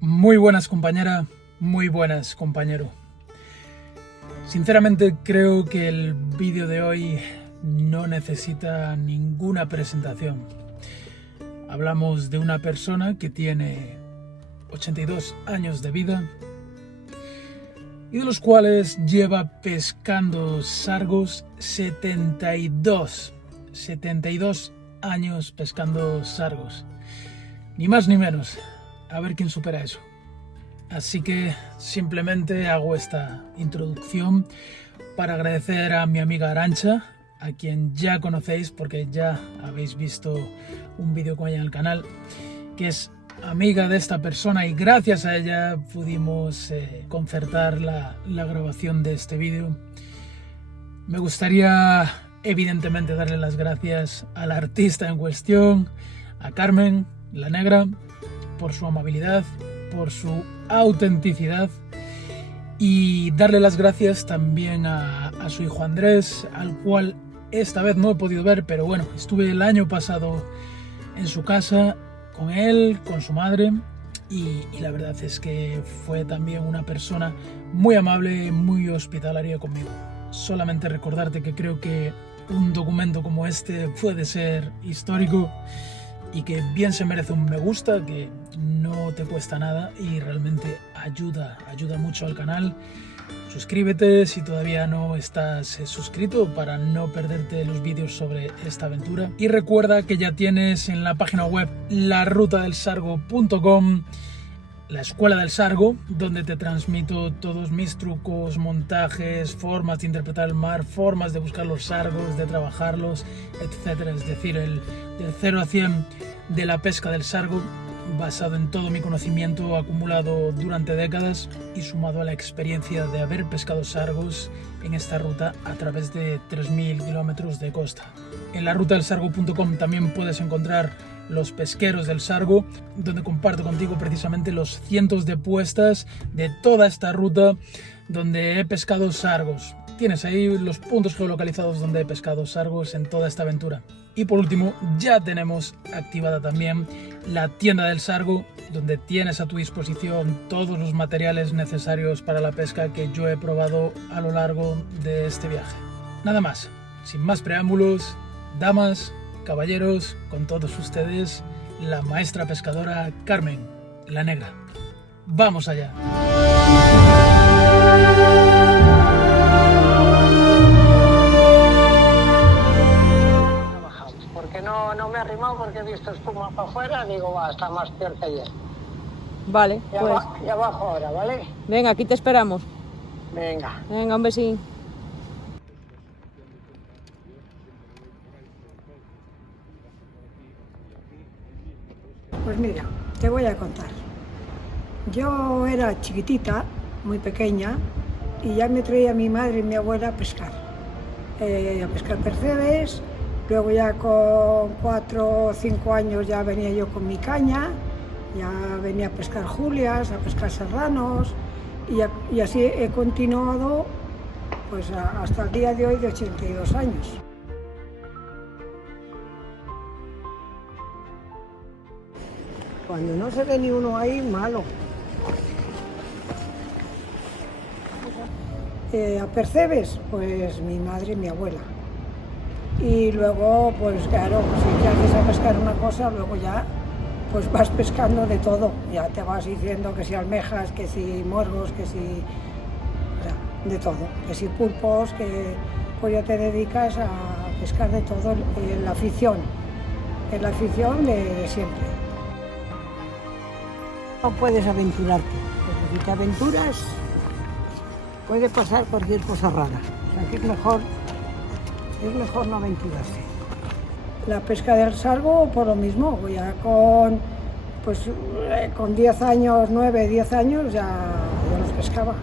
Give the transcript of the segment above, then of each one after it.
Muy buenas, compañera, muy buenas, compañero. Sinceramente creo que el vídeo de hoy no necesita ninguna presentación. Hablamos de una persona que tiene 82 años de vida y de los cuales lleva pescando sargos 72 años pescando sargos. Ni más ni menos. A ver quién supera eso. Así que simplemente hago esta introducción para agradecer a mi amiga Arantxa, a quien ya conocéis porque ya habéis visto un vídeo con ella en el canal, que es amiga de esta persona y gracias a ella pudimos concertar la grabación de este vídeo. Me gustaría evidentemente darle las gracias al artista en cuestión, a Carmen, la negra, por su amabilidad, por su autenticidad, y darle las gracias también a su hijo Andrés, al cual esta vez no he podido ver, pero bueno, estuve el año pasado en su casa con él, con su madre, y la verdad es que fue también una persona muy amable, muy hospitalaria conmigo. Solamente recordarte que creo que un documento como este puede ser histórico y que bien se merece un me gusta, que no te cuesta nada y realmente ayuda mucho al canal. Suscríbete si todavía no estás suscrito para no perderte los vídeos sobre esta aventura. Y recuerda que ya tienes en la página web larrutadelsargo.com la Escuela del Sargo, donde te transmito todos mis trucos, montajes, formas de interpretar el mar, formas de buscar los sargos, de trabajarlos, etc. Es decir, del 0 a 100 de la pesca del sargo, basado en todo mi conocimiento acumulado durante décadas y sumado a la experiencia de haber pescado sargos en esta ruta a través de 3.000 kilómetros de costa. En larrutadelsargo.com también puedes encontrar Los Pesqueros del Sargo, donde comparto contigo precisamente los cientos de puestas de toda esta ruta donde he pescado sargos. Tienes ahí los puntos geolocalizados donde he pescado sargos en toda esta aventura. Y por último, ya tenemos activada también la tienda del sargo, donde tienes a tu disposición todos los materiales necesarios para la pesca que yo he probado a lo largo de este viaje. Nada más, sin más preámbulos, damas, caballeros, con todos ustedes, la maestra pescadora Carmen, la negra. ¡Vamos allá! Porque no me he arrimado porque he visto espuma para afuera, digo, va, está más peor que ayer. Vale, Ya, pues. ya bajo ahora, ¿vale? Venga, aquí te esperamos. Venga. Venga, un besín. Pues mira, te voy a contar. Yo era chiquitita, muy pequeña, y ya me traía mi madre y mi abuela a pescar percebes. Luego ya con 4 o 5 años ya venía yo con mi caña, ya venía a pescar julias, a pescar serranos, y así he continuado pues hasta el día de hoy de 82 años. Cuando no se ve ni uno ahí, malo. A percebes, pues mi madre y mi abuela. Y luego, pues claro, si te haces a pescar una cosa, luego ya pues vas pescando de todo. Ya te vas diciendo que si almejas, que si muergos, que si... O sea, de todo. Que si pulpos, que pues ya te dedicas a pescar de todo en la afición. En la afición de siempre. No puedes aventurarte, porque si te aventuras puede pasar cualquier cosa rara. O sea que es mejor no aventurarse. La pesca del sargo, por lo mismo, ya con 10 años, 9, 10 años ya los pescaba.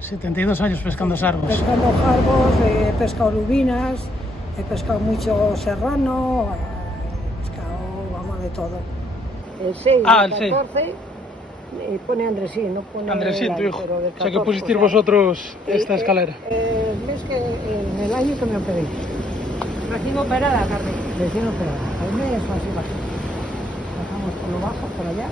72 años pescando sargos. Pescando sargos, he pescado lubinas, he pescado mucho serrano, he pescado, vamos, de todo. El 6, el 14, pone Andresín, no pone Andresín, tu hijo. Pero del 14, O sea que pusisteis vosotros esta el escalera. En el año que me operé. Recién operada, Carmen. Recién operada. Al mes o así bajamos por lo bajo, por allá.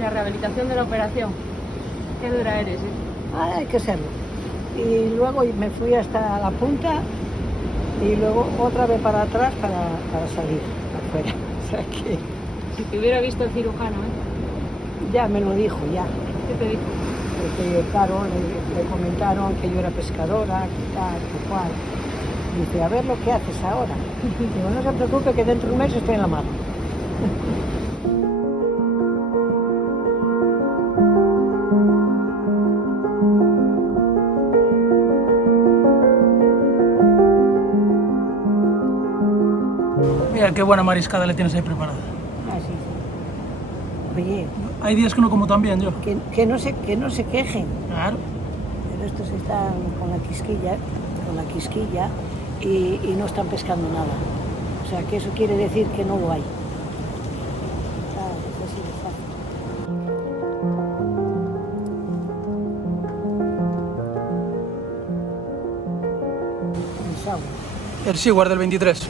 La rehabilitación de la operación. Qué dura eres, ¿eh? Ah, hay que serlo. Y luego me fui hasta la punta y luego otra vez para atrás para salir afuera. O sea que Si te hubiera visto el cirujano, ¿eh? ya me lo dijo, ya. ¿Qué te dijo? Porque claro, le comentaron que yo era pescadora, que tal, que cual. Dice, a ver lo que haces ahora. Digo, no se preocupe que dentro de un mes estoy en la mar. Mira qué buena mariscada le tienes ahí preparada. Así. Oye, Hay días que no como tan bien yo. que no se quejen. Claro. Pero estos están con la quisquilla y no están pescando nada. O sea, que eso quiere decir que no lo hay. Claro, es así de fácil. El sagua, El Seaward del 23.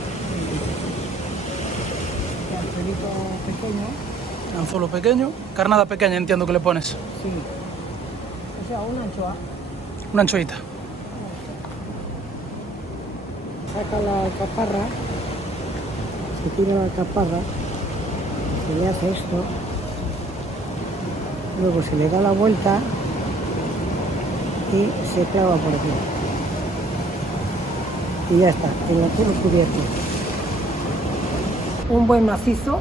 el anzuelito pequeño, Anzuelo pequeño, carnada pequeña entiendo que le pones. sí. O sea, una anchoa. Una anchoita. Saca la alcaparra, se tira la alcaparra, se le hace esto, luego se le da la vuelta y se clava por aquí. Y ya está, el anzuelo cubierto. Un buen macizo,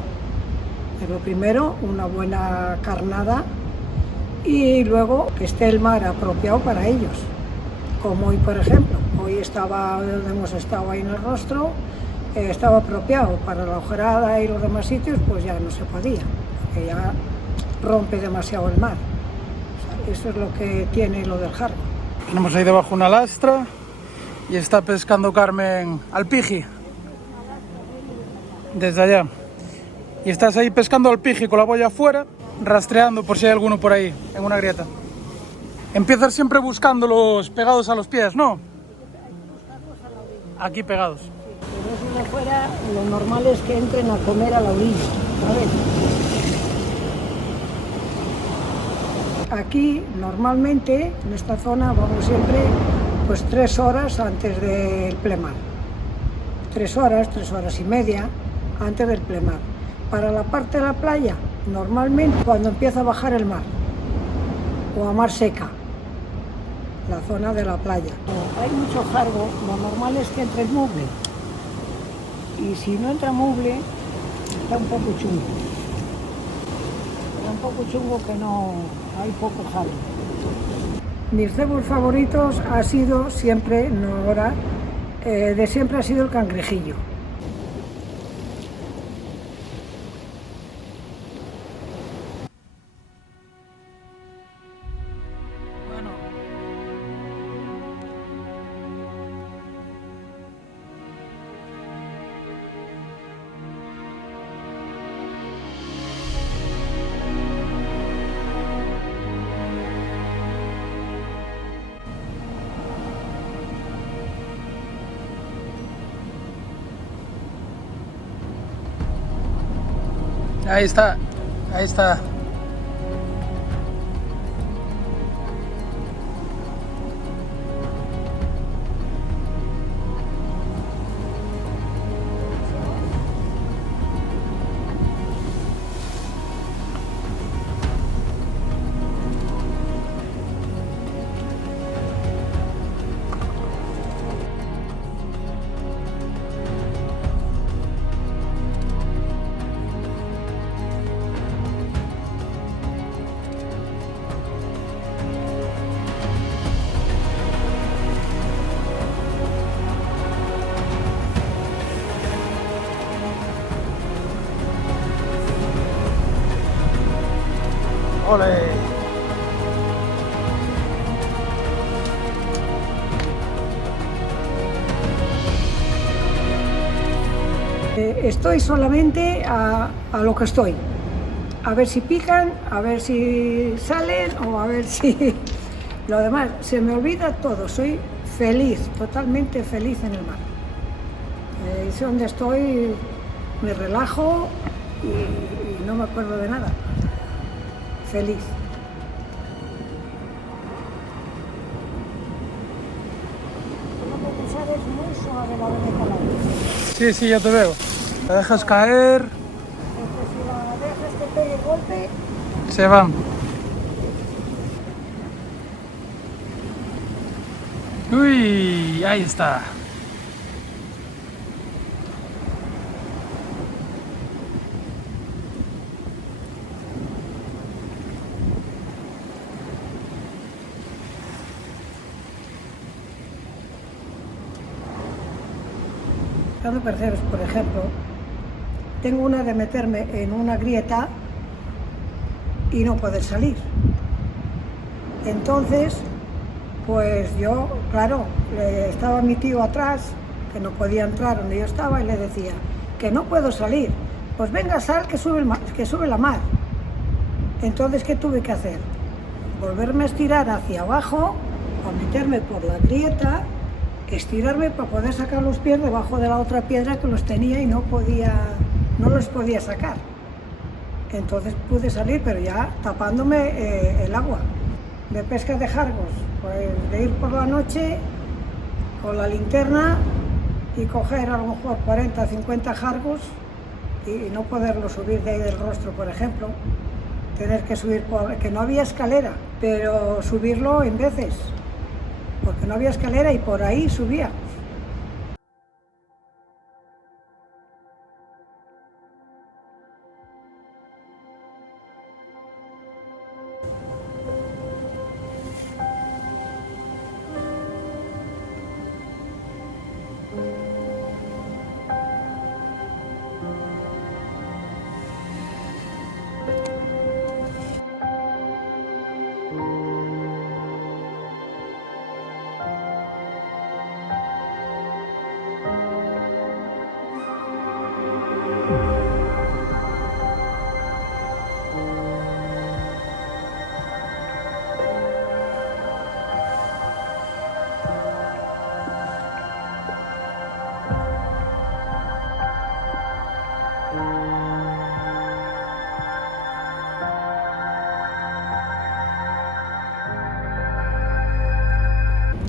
es lo primero, una buena carnada y luego que esté el mar apropiado para ellos. Como hoy, por ejemplo, hoy estaba donde hemos estado ahí en el Rostro, estaba apropiado para la ojerada y los demás sitios, pues ya no se podía, porque ya rompe demasiado el mar. O sea, eso es lo que tiene lo del jargo. Tenemos ahí debajo una lastra y está pescando Carmen al piji. Desde allá. Y estás ahí pescando al piji con la boya afuera, rastreando por si hay alguno por ahí, en una grieta. Empiezas siempre buscándolos pegados a los pies, ¿no? Aquí pegados. Pero esos de afuera, lo normal es que entren a comer a la orilla, ¿sabes? Aquí, normalmente, en esta zona, vamos siempre pues 3 horas antes del plemar. 3 horas y media antes del plemar. Para la parte de la playa, normalmente cuando empieza a bajar el mar, o a mar seca, la zona de la playa. Hay mucho jargo, lo normal es que entre el muble. Y si no entra muble, está un poco chungo. Está un poco chungo que no hay poco jargo. Mis cebos favoritos ha sido siempre, no ahora, de siempre ha sido el cangrejillo. Ahí está, ahí está. ¡Ole! Estoy solamente a lo que estoy. A ver si pican, a ver si salen o a ver si... Lo demás, se me olvida todo. Soy feliz, totalmente feliz en el mar. Es donde estoy, me relajo y no me acuerdo de nada. feliz. Como sabes, muy suave la bebé con la luz. Sí, sí, ya te veo. La dejas caer, Si la dejas que pegue el golpe, se van. Uy, ahí está. cuando percebes, por ejemplo, tengo una de meterme en una grieta y no poder salir. Entonces, pues yo, claro, estaba mi tío atrás, que no podía entrar donde yo estaba, y le decía que no puedo salir. Pues venga, sal, que sube la mar. Entonces, ¿qué tuve que hacer? Volverme a estirar hacia abajo, a meterme por la grieta, estirarme para poder sacar los pies debajo de la otra piedra que los tenía y no los podía sacar. Entonces pude salir, pero ya tapándome el agua. De pesca de jargos, pues de ir por la noche con la linterna y coger a lo mejor 40 50 jargos y no poderlo subir de ahí del rostro, por ejemplo. Tener que subir, que no había escalera, pero subirlo en veces, porque no había escalera y por ahí subía.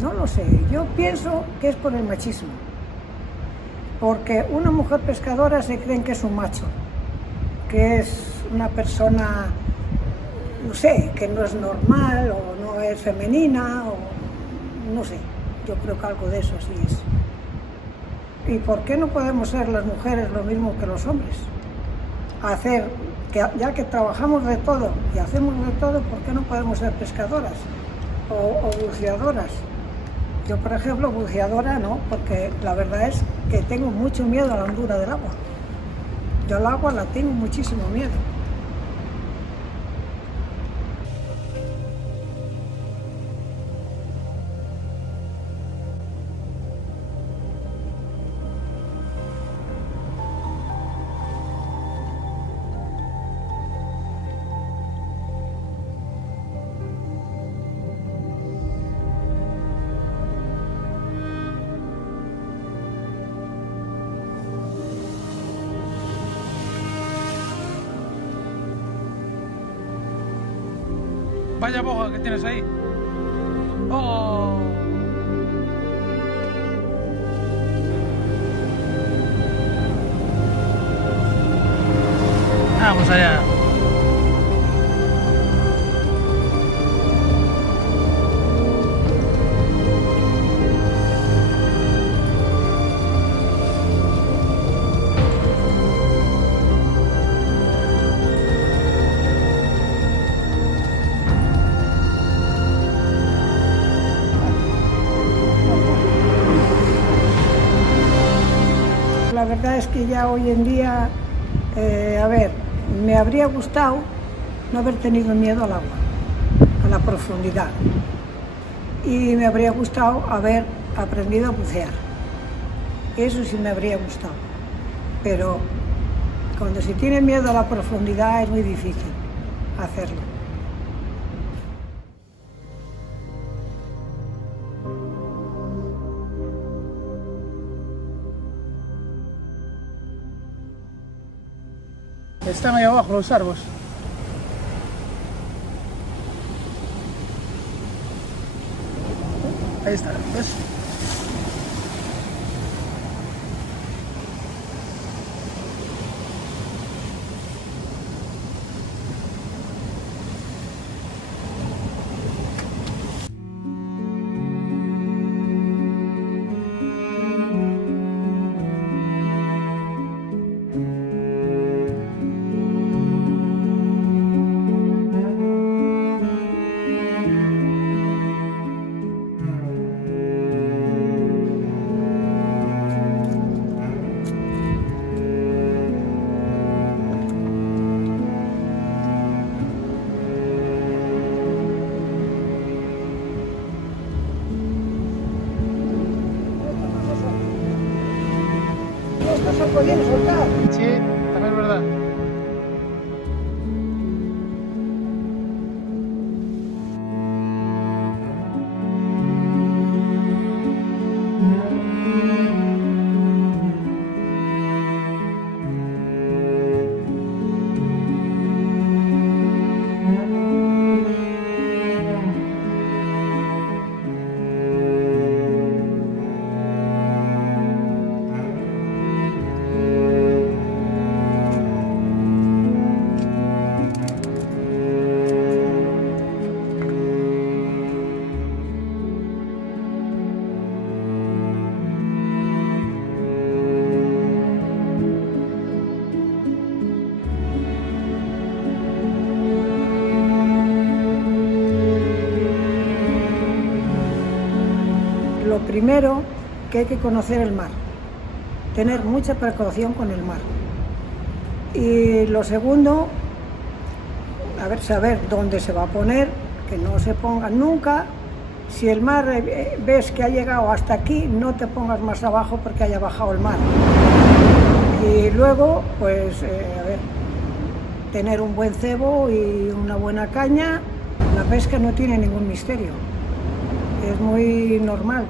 No lo sé, yo pienso que es por el machismo, porque una mujer pescadora se creen que es un macho, que es una persona, no sé, que no es normal o no es femenina, o no sé, yo creo que algo de eso sí es. ¿Y por qué no podemos ser las mujeres lo mismo que los hombres? Ya que trabajamos de todo y hacemos de todo, ¿por qué no podemos ser pescadoras o buceadoras? Yo, por ejemplo, buceadora no, porque la verdad es que tengo mucho miedo a la hondura del agua. Yo al agua la tengo muchísimo miedo. Vaya boga que tienes ahí. ¡Oh! Vamos allá. La verdad es que ya hoy en día, me habría gustado no haber tenido miedo al agua, a la profundidad. Y me habría gustado haber aprendido a bucear. Eso sí me habría gustado. Pero cuando se tiene miedo a la profundidad es muy difícil hacerlo. Están ahí abajo los árboles. Ahí está, ¿ves? Esto se podían soltar. Sí, también es verdad. Lo primero, que hay que conocer el mar, tener mucha precaución con el mar. Y lo segundo, saber dónde se va a poner, que no se ponga nunca. Si el mar ves que ha llegado hasta aquí, no te pongas más abajo porque haya bajado el mar. Y luego, pues, tener un buen cebo y una buena caña. La pesca no tiene ningún misterio, es muy normal.